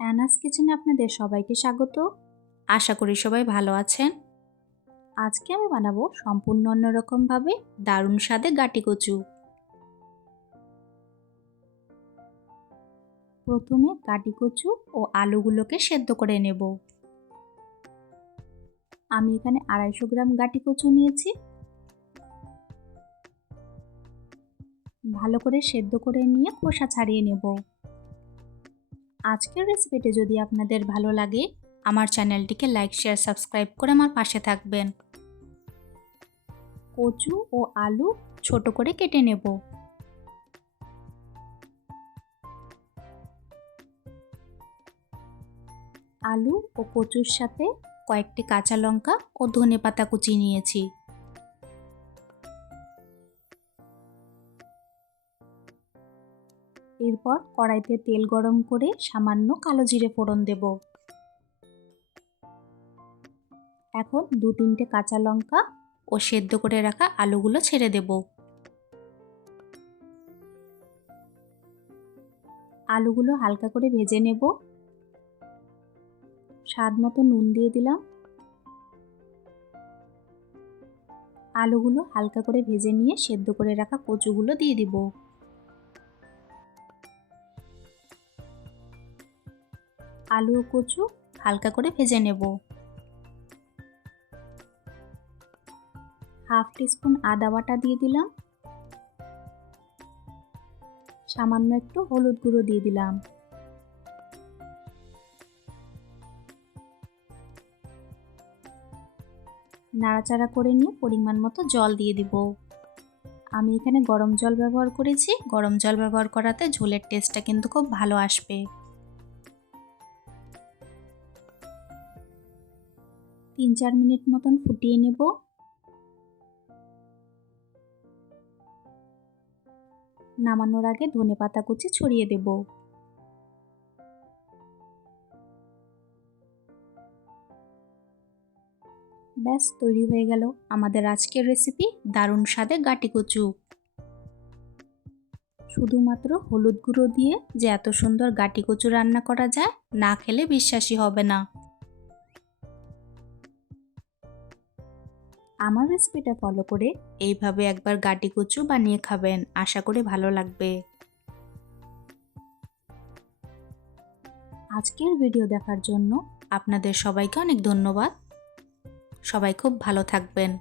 অ্যানাস কিচেনে আপনাদের সবাইকে স্বাগত। আশা করি সবাই ভালো আছেন। আজকে আমি বানাবো সম্পূর্ণ অন্যরকমভাবে দারুণ স্বাদে গাটি কচু প্রথমে গাটি কচু ও আলুগুলোকে সেদ্ধ করে নেব। আমি এখানে আড়াইশো গ্রাম গাটি কচু নিয়েছি। ভালো করে সেদ্ধ করে নিয়ে খোসা ছাড়িয়ে নেব। আজকের রেসিপিটি যদি আপনাদের ভালো লাগে, আমার চ্যানেলটিকে লাইক শেয়ার সাবস্ক্রাইব করে আমার পাশে থাকবেন। কচু ও আলু ছোট করে কেটে নেব। আলু ও কচুর সাথে কয়েকটি কাঁচা লঙ্কা ও ধনে পাতা কুচি নিয়েছি। এরপর কড়াইতে তেল গরম করে সামান্য কালো জিরে ফোড়ন দেব। এখন দু তিনটে কাঁচা লঙ্কা ও সেদ্ধ করে রাখা আলুগুলো ছেড়ে দেব। আলুগুলো হালকা করে ভেজে নেব। স্বাদ মতো নুন দিয়ে দিলাম। আলুগুলো হালকা করে ভেজে নিয়ে সেদ্ধ করে রাখা কচুগুলো দিয়ে দিব। আলু ও কচু হালকা করে ভেজে নেব। হাফ টিস্পুন আদা বাটা দিয়ে দিলাম। সামান্য একটু হলুদ গুঁড়ো দিয়ে দিলাম। নাড়াচাড়া করে নিয়ে পরিমাণ মতো জল দিয়ে দিব। আমি এখানে গরম জল ব্যবহার করেছি। গরম জল ব্যবহার করাতে ঝোলের টেস্টটা কিন্তু খুব ভালো আসবে। তিন চার মিনিট মতন ফুটিয়ে নেব। নামানোর আগে ধনে পাতা কুচি ছড়িয়ে দেব। ব্যাস, তৈরি হয়ে গেল আমাদের আজকের রেসিপি দারুণ স্বাদে গাটি কচু। শুধুমাত্র হলুদ গুঁড়ো দিয়ে যে এত সুন্দর গাটি কচু রান্না করা যায়, না খেলে বিশ্বাসই হবে না। আমার রেসিপিটা ফলো করে এইভাবে একবার গাটি কচু বানিয়ে খাবেন। আশা করি ভালো লাগবে। আজকের ভিডিও দেখার জন্য আপনাদের সবাইকে অনেক ধন্যবাদ। সবাই খুব ভালো থাকবেন।